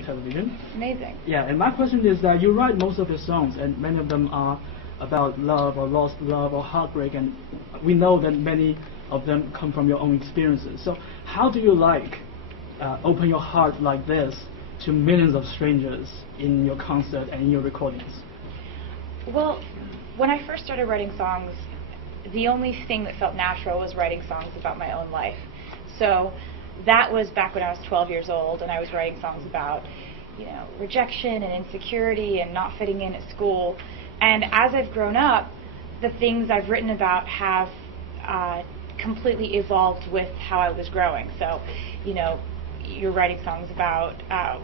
television. Amazing. Yeah, and my question is that you write most of your songs, and many of them are about love or lost love or heartbreak, and we know that many of them come from your own experiences. So how do you open your heart like this to millions of strangers in your concert and in your recordings? Well, when I first started writing songs, the only thing that felt natural was writing songs about my own life. So that was back when I was 12 years old, and I was writing songs about, rejection and insecurity and not fitting in at school. And as I've grown up, the things I've written about have completely evolved with how I was growing. So, you're writing songs about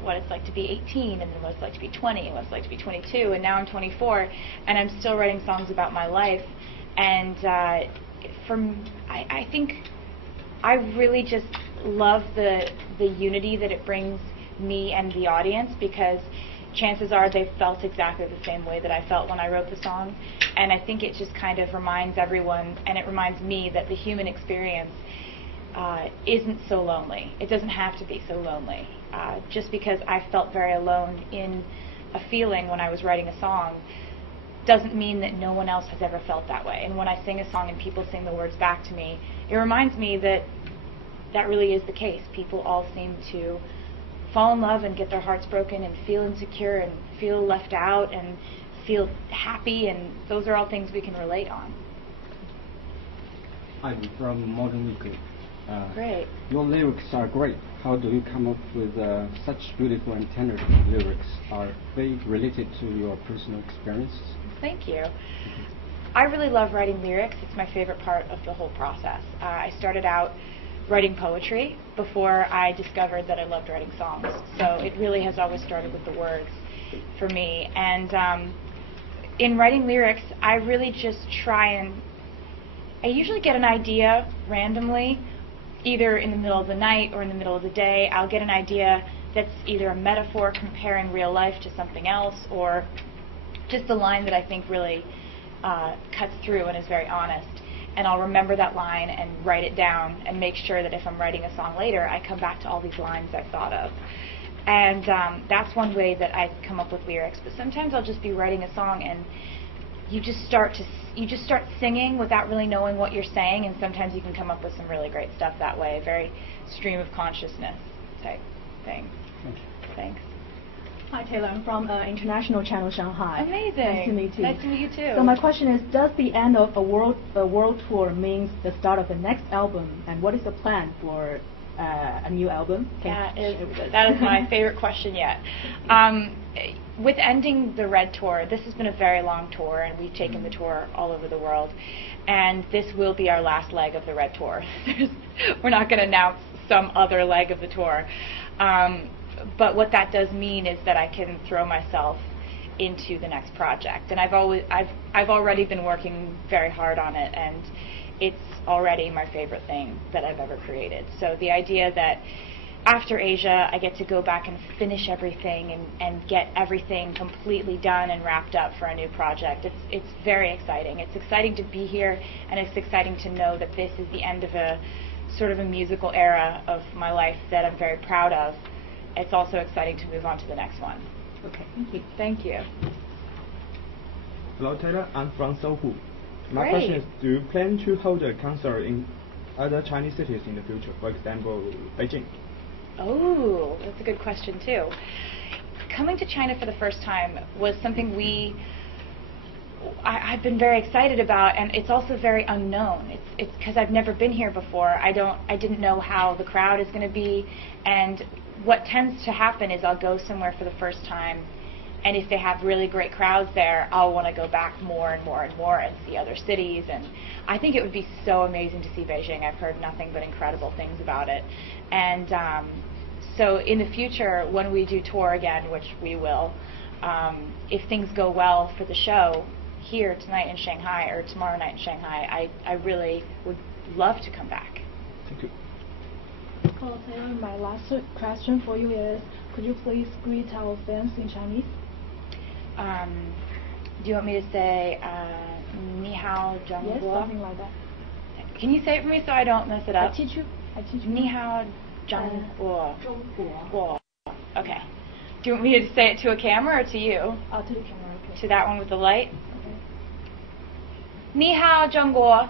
what it's like to be 18, and then what it's like to be 20, and what it's like to be 22, and now I'm 24, and I'm still writing songs about my life. And I think I really just love the unity that it brings me and the audience, because chances are they've felt exactly the same way that I felt when I wrote the song. And I think it just kind of reminds everyone, and it reminds me, that the human experience isn't so lonely. It doesn't have to be so lonely. Just because I felt very alone in a feeling when I was writing a song doesn't mean that no one else has ever felt that way. And when I sing a song and people sing the words back to me, it reminds me that that really is the case. People all seem to fall in love and get their hearts broken and feel insecure and feel left out and feel happy, and those are all things we can relate on. I'm from Modern Weekly. Great. Your lyrics are great. How do you come up with such beautiful and tender lyrics? Are they related to your personal experiences? Thank you. I really love writing lyrics. It's my favorite part of the whole process. I started out writing poetry before I discovered that I loved writing songs. So it really has always started with the words for me. And in writing lyrics, I really just I usually get an idea randomly, either in the middle of the night or in the middle of the day. I'll get an idea that's either a metaphor comparing real life to something else, or just a line that I think really cuts through and is very honest. And I'll remember that line and write it down and make sure that if I'm writing a song later, I come back to all these lines I've thought of. And that's one way that I come up with lyrics. But sometimes I'll just be writing a song and you just start singing without really knowing what you're saying, and sometimes you can come up with some really great stuff that way, a very stream of consciousness type thing. Thanks. Hi Taylor, I'm from international channel Shanghai. Amazing. Nice to meet you. Nice to meet you too. So my question is, does the end of a world tour means the start of the next album, and what is the plan for a new album? That is my favorite question yet. With ending the Red Tour, this has been a very long tour, and we've taken the tour all over the world, and this will be our last leg of the Red Tour. We're not going to announce some other leg of the tour. But what that does mean is that I can throw myself into the next project, and I've already been working very hard on it, and it's already my favorite thing that I've ever created. So the idea that after Asia I get to go back and finish everything and get everything completely done and wrapped up for a new project, it's very exciting. It's exciting to be here, and it's exciting to know that this is the end of a sort of a musical era of my life that I'm very proud of. It's also exciting to move on to the next one. Okay, thank you. Thank you. Hello Taylor, I'm from Sohu. My Great. question is, do you plan to hold a concert in other Chinese cities in the future, for example, Beijing? Oh, that's a good question too. Coming to China for the first time was something I've been very excited about, and it's also very unknown. It's because I've never been here before. I didn't know how the crowd is going to be, and what tends to happen is I'll go somewhere for the first time, and if they have really great crowds there, I'll want to go back more and more and more and see other cities. And I think it would be so amazing to see Beijing. I've heard nothing but incredible things about it. And so in the future, when we do tour again, which we will, if things go well for the show here tonight in Shanghai or tomorrow night in Shanghai, I really would love to come back. Thank you. Hello Taylor, my last question for you is, could you please greet our fans in Chinese? Do you want me to say Ni hao, Zhang Yes, Guo? something like that. Can you say it for me so I don't mess it up? I teach you. Ni hao, Zhang Guo. Guo. Okay. Do you want me to say it to a camera or to you? To the camera, okay. To that one with the light? Ni hao, Zhongguo.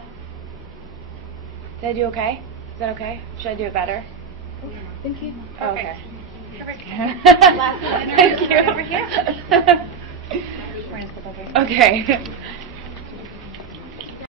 Did I do okay? Is that okay? Should I do it better? Thank you. Oh, okay. Last one. Thank you. Over here. Okay.